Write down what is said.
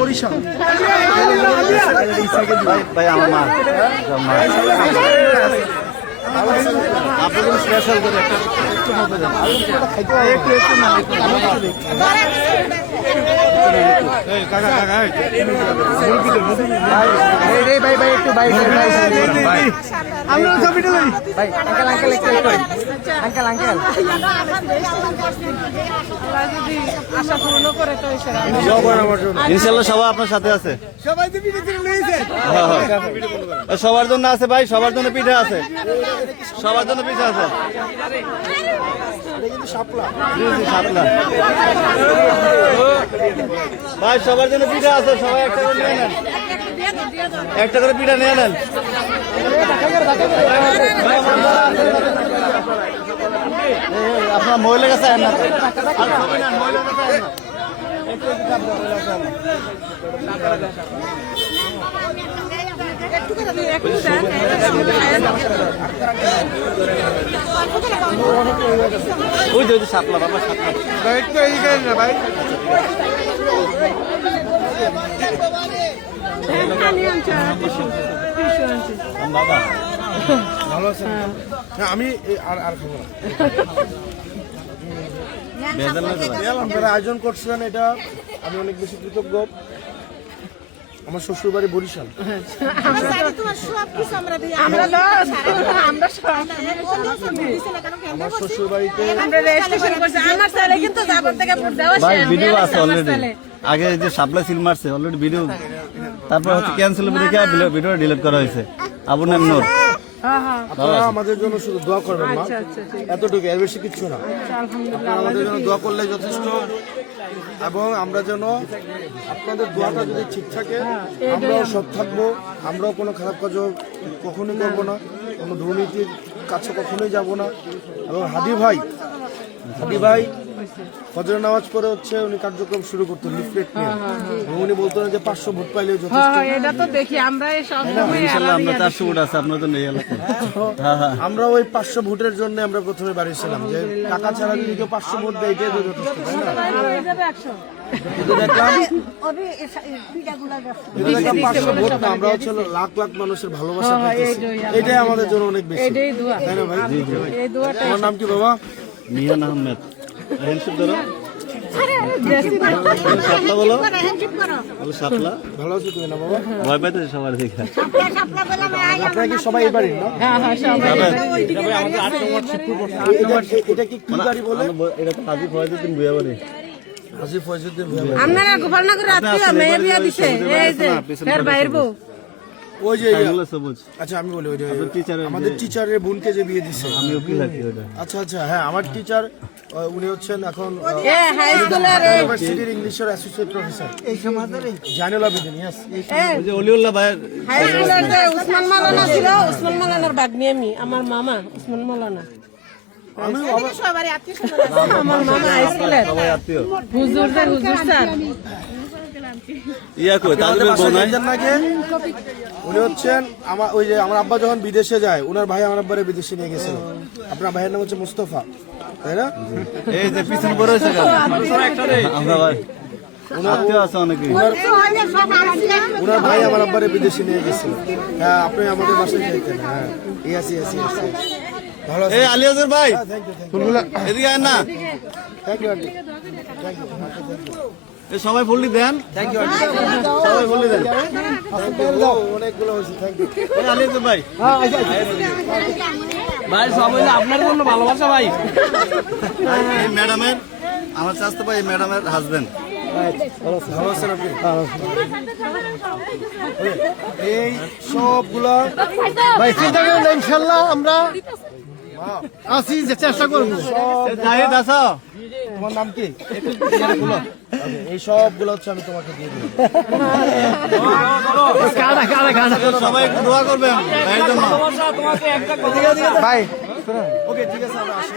বরিশাল ভাই আমার মা আপনাদের স্পেশাল করে একটু মতো দেন ইনশাল্লাহ সবাই আপনার সাথে আছে সবার জন্য আছে ভাই, সবার জন্য পিঠা আছে, সবার জন্য পিঠা আছে। ভাই সবার জন্য পিঠা আছে, সবাই একটা করে নিয়ে নেন, একটা করে পিঠা নিয়ে নেন। আপনার মহিলা কাছে আয় না, মহিলার কাছে আয় না। ওই যে সাপলা বাবা, সাপলা ভাই বাবা ভালো আছেন? আমি আর খাবো আপনারা আয়োজন করছিলেন, এটা আমি অনেক বেশি কৃতজ্ঞ। আমার শ্বশুর বাড়ি বরিশাল। আমার শ্বশুর বাড়িতে ভাই ভিডিও আছে অলরেডি, আগে যে সাপ্লাই সিল মারছে অলরেডি ভিডিও, তারপর হচ্ছে ক্যান্সেল দেখে ভিডিও ডিলিট করা হয়েছে। আবু নাম নূর, আপনারা আমাদের জন্য শুধু দোয়া করবেন মা, এতটুকু, এর বেশি কিচ্ছু না। আপনারা আমাদের জন্য দোয়া করলে যথেষ্ট, এবং আমরা যেন আপনাদের দোয়াটা যদি ঠিক থাকে আমরাও সৎ থাকবো, আমরাও কোনো খারাপ কাজও কখনোই করবো না, কোনো দুর্নীতির কাছে কখনোই যাব না। এবং হাদি ভাই ফজর নামাজ পড়ে হচ্ছে উনি কার্যক্রম শুরু করতেন লিফলেট নিয়ে, এবং উনি বলতেন যে 500 ভোট পাইলে যথেষ্ট। এটা তো দেখি আমরা এই সব ইনশাআল্লাহ আমরা 400 ভোট আছে আপনাদের এই এলাকায়। আমরা ওই 500 ভোটের জন্য আমরা প্রথমে বাড়িয়েছিলাম যে টাকা ছাড়া যদি কেউ 500 ভোট দেয় এটাই যথেষ্ট, তাই না? কিন্তু দেখলাম 500 ভোট না, আমরা হচ্ছে লাখ লাখ মানুষের ভালোবাসা পাইতেছি, এটাই আমাদের জন্য অনেক বেশি, তাই না ভাই? তোমার নাম কি বাবা? মিয়ান আহমেদ। হ্যান্ডশেক ধরো, সাপলা বলো, বলো সাপলা। ভালো আছো তুমি না বাবা? ভয় পাইতেছে সবার দেখে। আপনারা কি সবাই এই বাড়ির না? এটা কি গাড়ি বলে? এটা তো হাজি ফয়জুদ্দিন ভুইয়া বাড়ি। হাজি ফয়জুদ্দিন ভুইয়া বাড়ি। আপনারা গোপালনগর আত্মীয় মেয়ে বিয়া দিছে এই যে ফের বাইর বউ। ওই যে সবুজ। আচ্ছা আমি বলি ওই যে আমাদের টিচারের বোনকে যে বিয়ে দিছে, আমি উকিল আছি ওটা। আচ্ছা আচ্ছা, হ্যাঁ আমার টিচার উনি হচ্ছেন এখন হাই স্কুলের ইউনিভার্সিটির ইংলিশের অ্যাসোসিয়েট প্রফেসর এই সমাজের জাইনুল আবেদিন। ইয়েস, ওই যে অলিউল্লাহ ভাই হাই স্কুলের যে উসমান মাওলানা ছিল, উসমান মাওলানার বাগনি আমি, আমার মামা উসমান মাওলানা। আমি আমার মামা হাই স্কুলের সবাই আত্মীয়। হুজুর স্যার ইয়া কই তাদের বউ নাই নাকি? উনি হচ্ছেন আমার ওই যে আমার আব্বা যখন বিদেশে যায় ওনার ভাই আমার আব্বারে বিদেশে নিয়ে গেছিল। আপনার ভাইয়ের নাম হচ্ছে মুস্তফা, তাই না? এই যে পিছন পড়ে হয়েছে আমরা ভাই আত্মীয় আছে অনেকে। ওনার ভাই আমার আব্বারে বিদেশে নিয়ে গেছিল। হ্যাঁ আপনি আমাদের বাসায় যাইতেন। হ্যাঁ ইয়েস ইয়েস ইয়েস, ভালো এই আলিয়াজুর ভাই ফুলগুলা এদিকে আয় না, thank you aunty, thank you. এই সবাই ফুললি দেন, থ্যাংক ইউ আন্টি, সবাই ফুললি দেন। অনেকগুলো হয়েছে, থ্যাংক ইউ। এই আলিয়াজুর ভাই ভাই সব হইলো আপনার জন্য ভালোবাসা ভাই। এই ম্যাডামের, আমার চাচতো ভাই এই ম্যাডামের হাজবেন্ড। ভালো আছেন আপনি? এই সবগুলা ভাই চিন্তা করেন না, ইনশাল্লাহ আমরা আছি, যে চেষ্টা করবো। জাহিদ আছো? তোমার নাম কি? এই সবগুলো হচ্ছে আমি তোমাকে দিয়ে দিই। সবাই একটু দোয়া করবেন ভাইয়ের জন্য। ভাই ওকে ঠিক আছে, আমরা আসি।